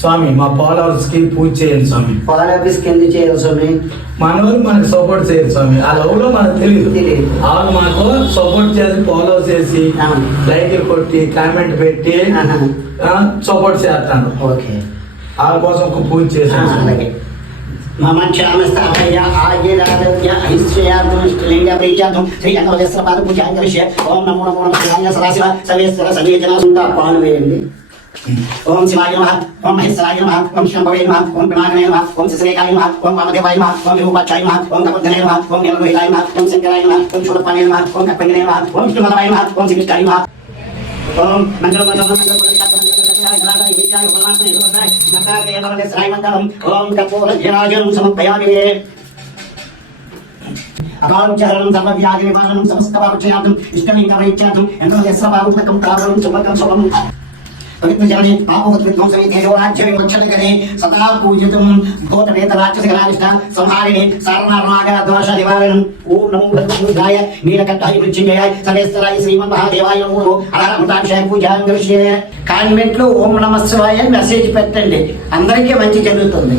స్వామి మా Paul house కి పూజ చేయండి స్వామి. పాల్ ఆఫీస్ కి ఎందుకు చేయాలి స్వామి? మనోళ్ళు మనకు సపోర్ట్ చేయరు స్వామి. ఆ లవ్ లో మనకు తెలియదు. వాళ్ళు మాకు సపోర్ట్ చేసి పాల్ హౌస్ చేసి లైట్లు కొట్టి కామెంట్ పెట్టి సపోర్ట్ చేస్తాను. ఓకే, వాళ్ళ కోసం ఒక పూజ చేశాను. అలాగే మమ క్షామస్థాపయ ఆయురారోగ్య ఐశ్వర్యార్థంలింగ ప్రీత్యార్థం శ్రీ గణపతిస్వ పాద పూజాం కరిష్యే. ఓం నమో నమో నమః సదాశివ సర్వేశ్వర సర్వేజన పాలు వేయండి. ఓం శివాయ నమః, ఓం మహేశ్వరాయ నమః, ఓం శంభవే నమః, ఓం పినాకనే నమః, ఓం శిశరేకాయ నమః, ఓం వామదేవాయ నమః, ఓం విరూపాక్షాయ నమః, ఓం కపర్ధనే నమః, ఓం నీలలోహితాయ నమః, ఓం శంకరాయ నమః, ఓం శూలపాణే నమః, ఓం కప్పంగినే నమః, ఓం విష్ణువల్లభాయ నమః, ఓం శ్రీకృష్ణాయ నమః. ఓం మంగళం మంగళం మంగళం ఓం కర్పూరజ్ఞానం సమర్పయామి. అకాంచరణం సర్వవ్యాధి నివారణం సమస్త పాపక్షయార్థం ఇష్టలింగమైత్యార్థం ఎంతో యస్రపారుకం కారణం శుభకం శుభం పవిత్రజనని పాపవద్విధ్వంసని తేజోరాజ్య విమోక్షణకరే సదా పూజితం భూతవేత రాక్షసగణానిష్ట సంహారిణి సారణార్ణాగ దోష నివారణం. ఓం నమో భగవద్గీతాయ నీలకంఠాయ మృత్యుంజయాయ సర్వేశ్వరాయ శ్రీమన్మహాదేవాయ నమో అలహంతాక్షయ పూజాం కరిష్యే. కాన్వెంట్ లో ఓం నమః శివాయ మెసేజ్ పెట్టండి, అందరికీ మంచి జరుగుతుంది.